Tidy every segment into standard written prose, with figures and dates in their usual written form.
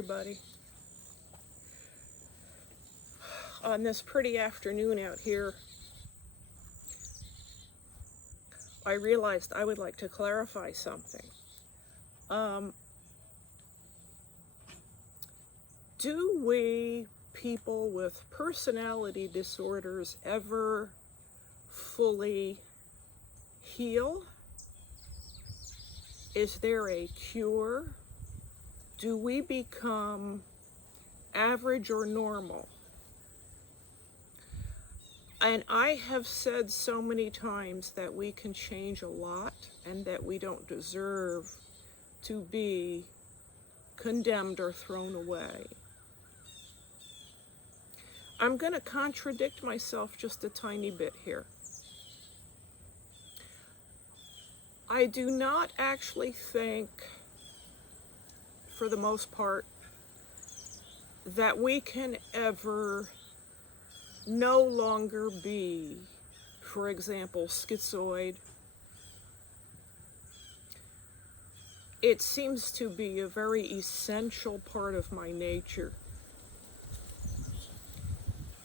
everybody. On this pretty afternoon out here, I realized I would like to clarify something. Do we, people with personality disorders, ever fully heal? Is there a cure? Do we become average or normal? And I have said so many times that we can change a lot and that we don't deserve to be condemned or thrown away. I'm going to contradict myself just a tiny bit here. I do not actually think, for the most part, that we can ever no longer be, for example, schizoid. It seems to be a very essential part of my nature.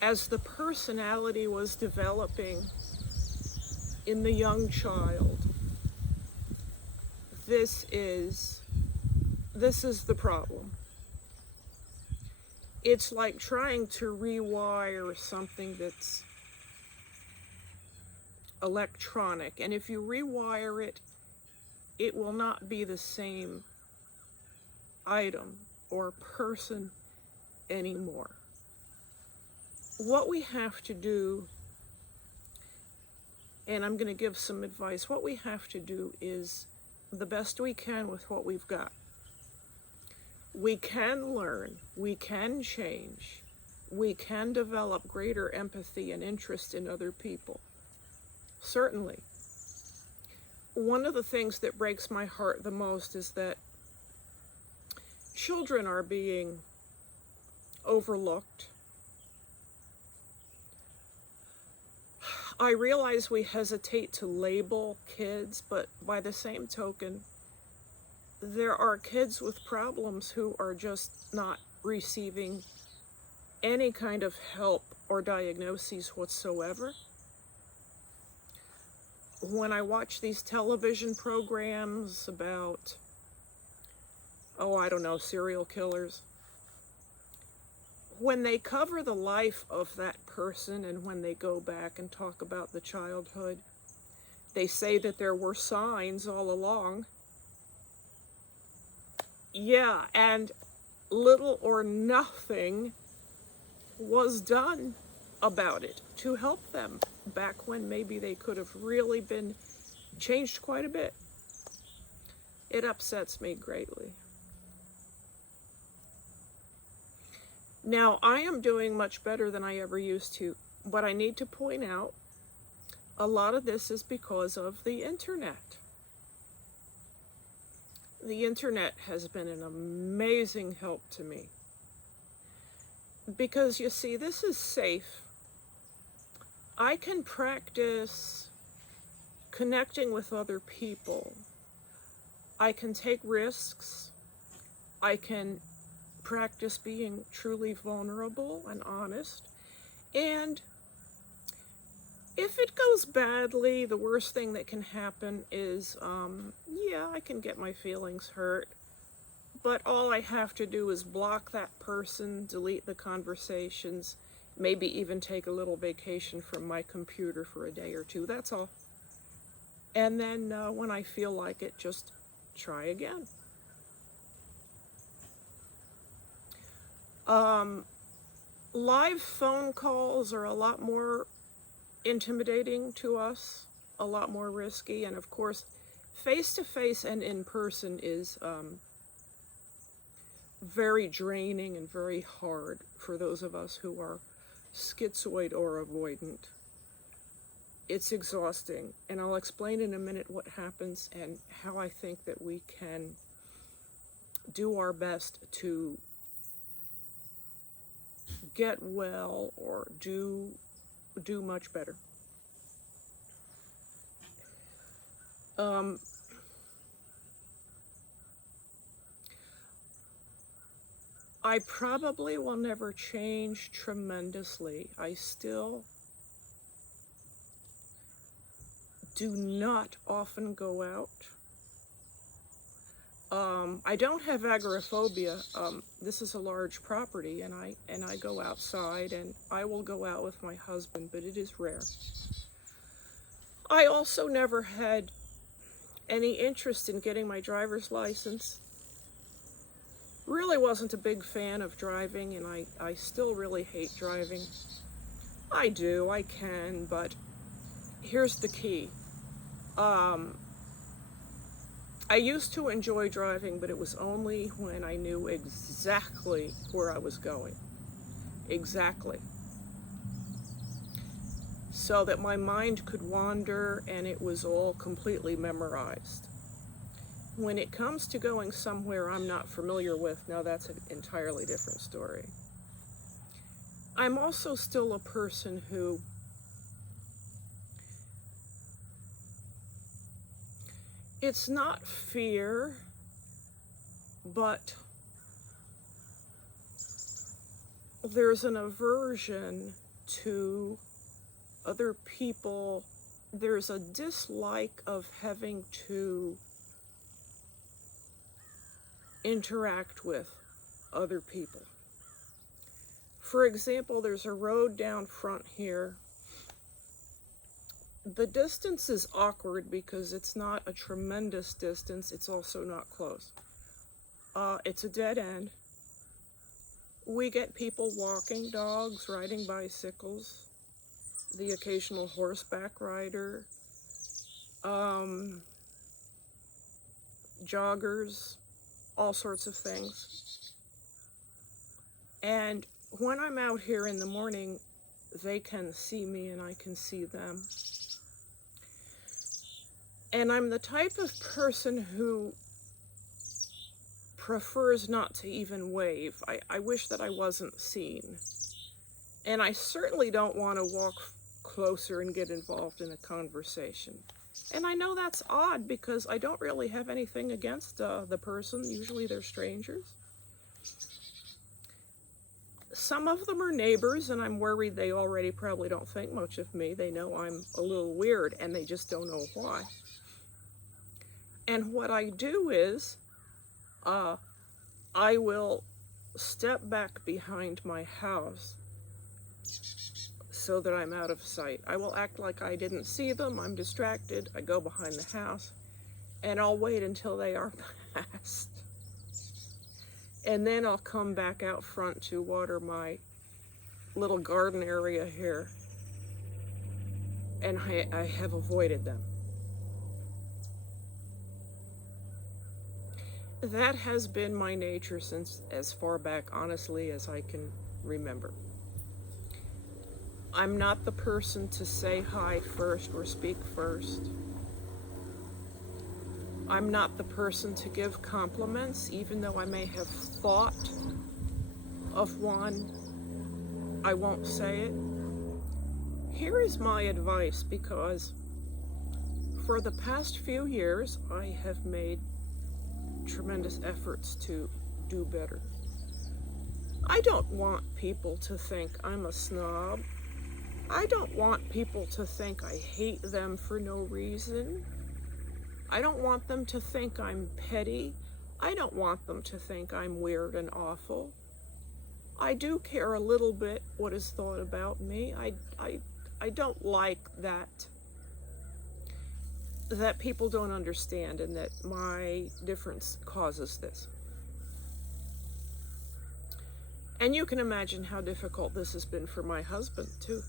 As the personality was developing in the young child, this is the problem. It's like trying to rewire something that's electronic. And if you rewire it, it will not be the same item or person anymore. What we have to do, and I'm going to give some advice, what we have to do is the best we can with what we've got. We can learn, we can change, we can develop greater empathy and interest in other people. Certainly. One of the things that breaks my heart the most is that children are being overlooked. I realize we hesitate to label kids, but by the same token, there are kids with problems who are just not receiving any kind of help or diagnoses whatsoever. When I watch these television programs about, serial killers, when they cover the life of that person and when they go back and talk about the childhood, they say that there were signs all along. Yeah, and little or nothing was done about it to help them back when maybe they could have really been changed quite a bit. It upsets me greatly. Now, I am doing much better than I ever used to, but I need to point out a lot of this is because of the internet. The internet has been an amazing help to me. Because you see, this is safe. I can practice connecting with other people. I can take risks. I can practice being truly vulnerable and honest. And if it goes badly, the worst thing that can happen is, I can get my feelings hurt. But all I have to do is block that person, delete the conversations, maybe even take a little vacation from my computer for a day or two. That's all. And then when I feel like it, just try again. Live phone calls are a lot more intimidating to us, a lot more risky, and of course, face-to-face and in person is very draining and very hard for those of us who are schizoid or avoidant. It's exhausting, and I'll explain in a minute what happens and how I think that we can do our best to get well or do much better. Um, I probably will never change tremendously. I still do not often go out. I don't have agoraphobia. This is a large property, and I go outside, and I will go out with my husband, but it is rare. I also never had any interest in getting my driver's license. Really wasn't a big fan of driving, and I still really hate driving. I can, but here's the key. I used to enjoy driving, but it was only when I knew exactly where I was going. Exactly. So that my mind could wander and it was all completely memorized. When it comes to going somewhere I'm not familiar with, now that's an entirely different story. I'm also still a person who it's not fear, but there's an aversion to other people. There's a dislike of having to interact with other people. For example, there's a road down front here. The distance is awkward because it's not a tremendous distance. It's also not close. It's a dead end. We get people walking, dogs, riding bicycles, the occasional horseback rider, joggers, all sorts of things. And when I'm out here in the morning, they can see me and I can see them. And I'm the type of person who prefers not to even wave. I wish that I wasn't seen. And I certainly don't want to walk closer and get involved in a conversation. And I know that's odd because I don't really have anything against the person. Usually they're strangers. Some of them are neighbors, and I'm worried they already probably don't think much of me. They know I'm a little weird, and they just don't know why. And what I do is, I will step back behind my house so that I'm out of sight. I will act like I didn't see them. I'm distracted. I go behind the house, and I'll wait until they are past. And then I'll come back out front to water my little garden area here. And I have avoided them. That has been my nature since as far back, honestly, as I can remember. I'm not the person to say hi first or speak first. I'm not the person to give compliments, even though I may have thought of one. I won't say it. Here is my advice, because for the past few years, I have made tremendous efforts to do better. I don't want people to think I'm a snob. I don't want people to think I hate them for no reason. I don't want them to think I'm petty. I don't want them to think I'm weird and awful. I do care a little bit what is thought about me. I don't like that people don't understand and that my difference causes this. And you can imagine how difficult this has been for my husband, too.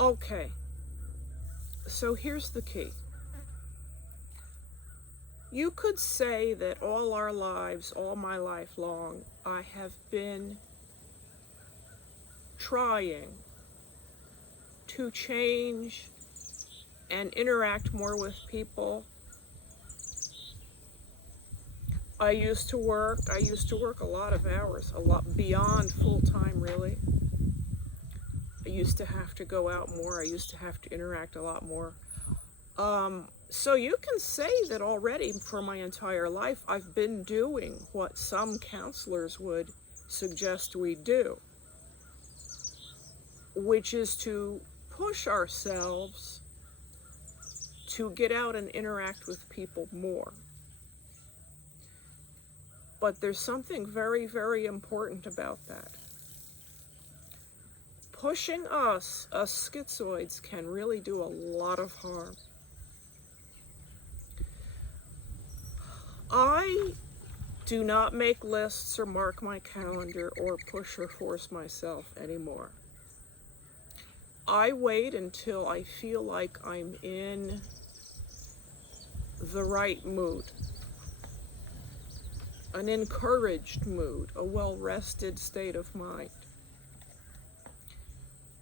Okay. So here's the key. You could say that all our lives, all my life long, I have been trying to change and interact more with people. I used to work a lot of hours, a lot beyond full-time, really. I used to have to go out more. I used to have to interact a lot more. So you can say that already for my entire life, I've been doing what some counselors would suggest we do, which is to push ourselves to get out and interact with people more. But there's something very, very important about that. Pushing us schizoids, can really do a lot of harm. I do not make lists or mark my calendar or push or force myself anymore. I wait until I feel like I'm in the right mood, an encouraged mood, a well-rested state of mind.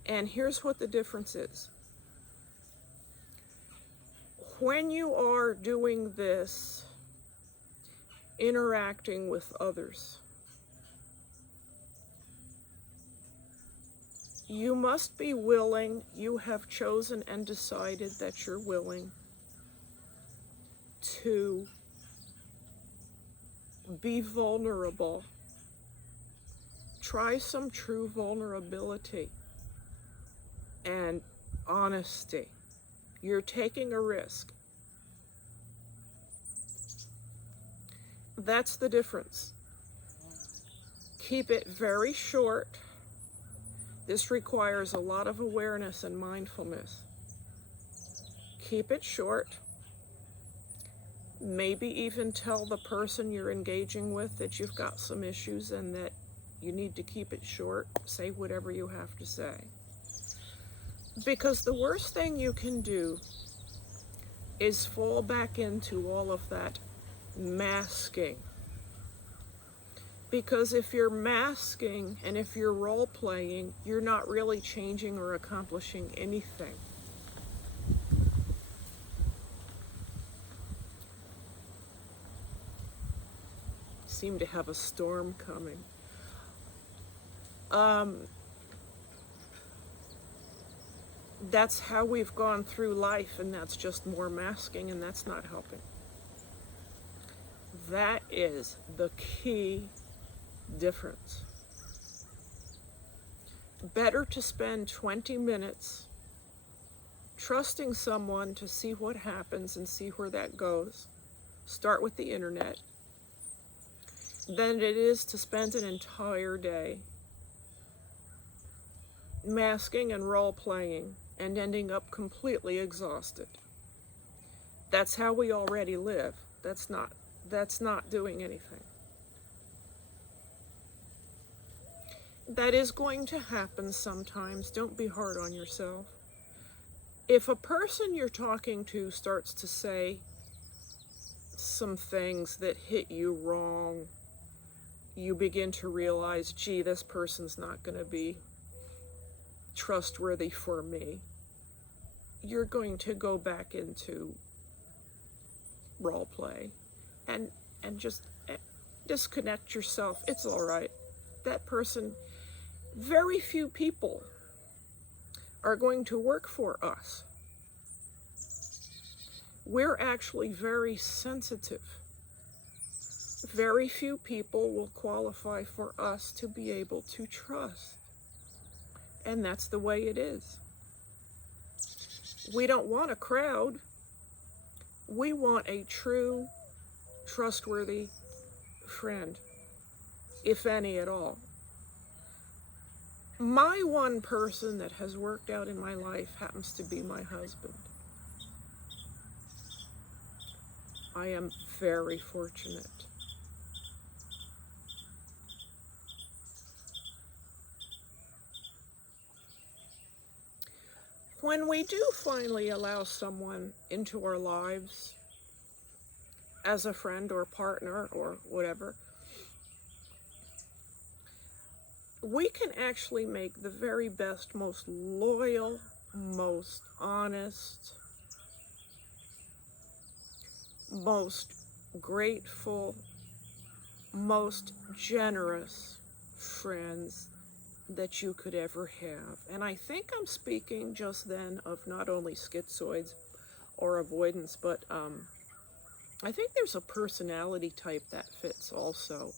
And here's what the difference is. When you are doing this, interacting with others, you must be willing, you have chosen and decided that you're willing to be vulnerable. Try some true vulnerability and honesty. You're taking a risk. That's the difference. Keep it very short. This requires a lot of awareness and mindfulness. Keep it short. Maybe even tell the person you're engaging with that you've got some issues and that you need to keep it short. Say whatever you have to say. Because the worst thing you can do is fall back into all of that masking. Because if you're masking and if you're role-playing, you're not really changing or accomplishing anything. Seem to have a storm coming. That's how we've gone through life, and that's just more masking, and that's not helping. That is the key difference. Better to spend 20 minutes trusting someone to see what happens and see where that goes. Start with the internet. Than it is to spend an entire day masking and role-playing and ending up completely exhausted. That's how we already live. That's not doing anything. That is going to happen sometimes. Don't be hard on yourself. If a person you're talking to starts to say some things that hit you wrong, you begin to realize, gee, this person's not going to be trustworthy for me. You're going to go back into role play and just disconnect yourself. It's all right. That person, very few people are going to work for us. We're actually very sensitive. Very few people will qualify for us to be able to trust. And that's the way it is. We don't want a crowd. We want a true, trustworthy friend, if any at all. My one person that has worked out in my life happens to be my husband. I am very fortunate. When we do finally allow someone into our lives as a friend or partner or whatever, we can actually make the very best, most loyal, most honest, most grateful, most generous friends that you could ever have. And I think I'm speaking just then of not only schizoids, or avoidance, but I think there's a personality type that fits also.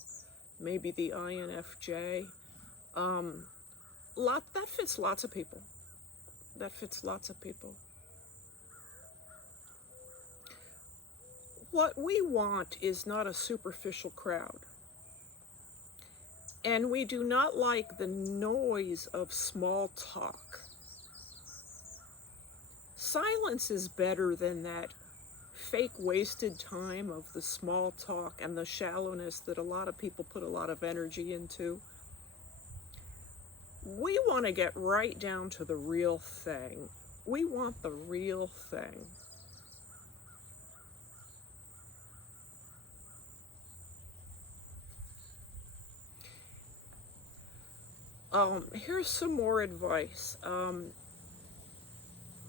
Maybe the INFJ. That fits lots of people. That fits lots of people. What we want is not a superficial crowd. And we do not like the noise of small talk. Silence is better than that fake wasted time of the small talk and the shallowness that a lot of people put a lot of energy into. We want to get right down to the real thing. We want the real thing. Here's some more advice.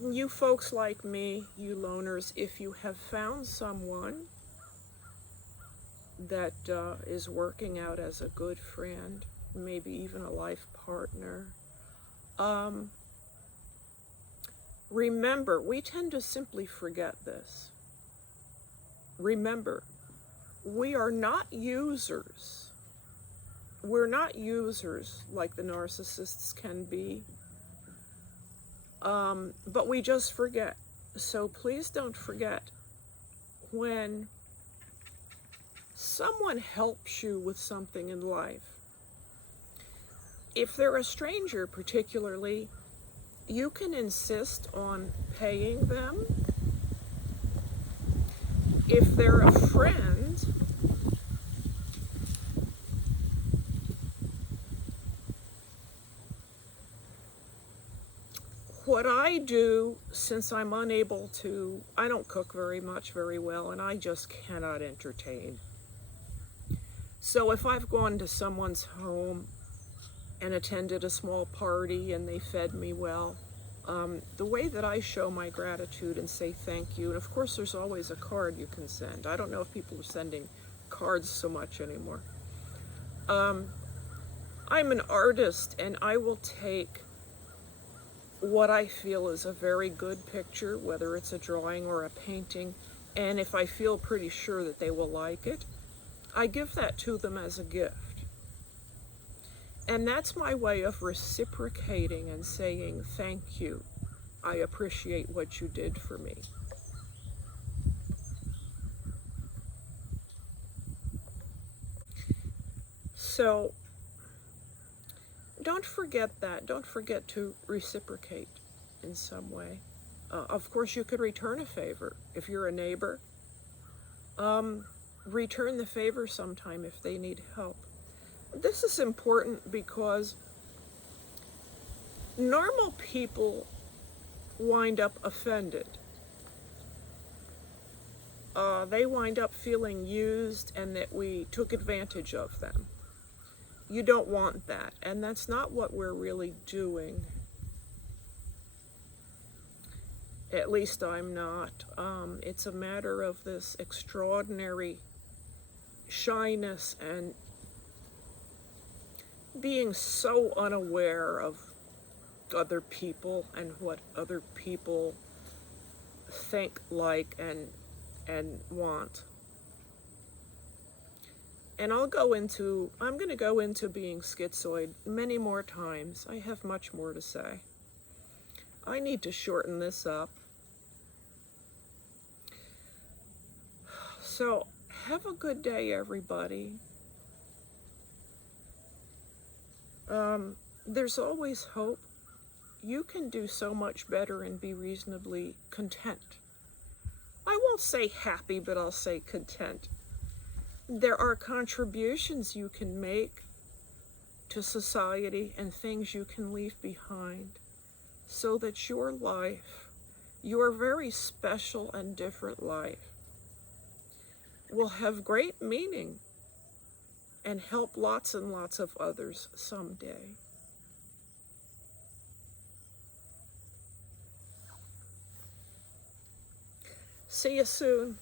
You folks like me, you loners, if you have found someone that is working out as a good friend, maybe even a life partner, remember, we tend to simply forget this. Remember, we are not users. We're not users like the narcissists can be, but we just forget. So please don't forget, when someone helps you with something in life, if they're a stranger particularly, you can insist on paying them. If they're a friend, what I do, since I'm unable to, I don't cook very well, and I just cannot entertain. So if I've gone to someone's home and attended a small party and they fed me well, the way that I show my gratitude and say thank you, and of course there's always a card you can send. I don't know if people are sending cards so much anymore. I'm an artist, and I will take what I feel is a very good picture, whether it's a drawing or a painting, and if I feel pretty sure that they will like it, I give that to them as a gift. And that's my way of reciprocating and saying thank you. I appreciate what you did for me. So don't forget that. Don't forget to reciprocate in some way. Of course, you could return a favor. If you're a neighbor, return the favor sometime if they need help. This is important because normal people wind up offended. They wind up feeling used and that we took advantage of them. You don't want that, and that's not what we're really doing. At least I'm not. It's a matter of this extraordinary shyness and being so unaware of other people and what other people think, like, and want. And I'm going to go into being schizoid many more times. I have much more to say. I need to shorten this up. So, have a good day, everybody. There's always hope. You can do so much better and be reasonably content. I won't say happy, but I'll say content. There are contributions you can make to society and things you can leave behind so that your life, your very special and different life, will have great meaning and help lots and lots of others someday. See you soon.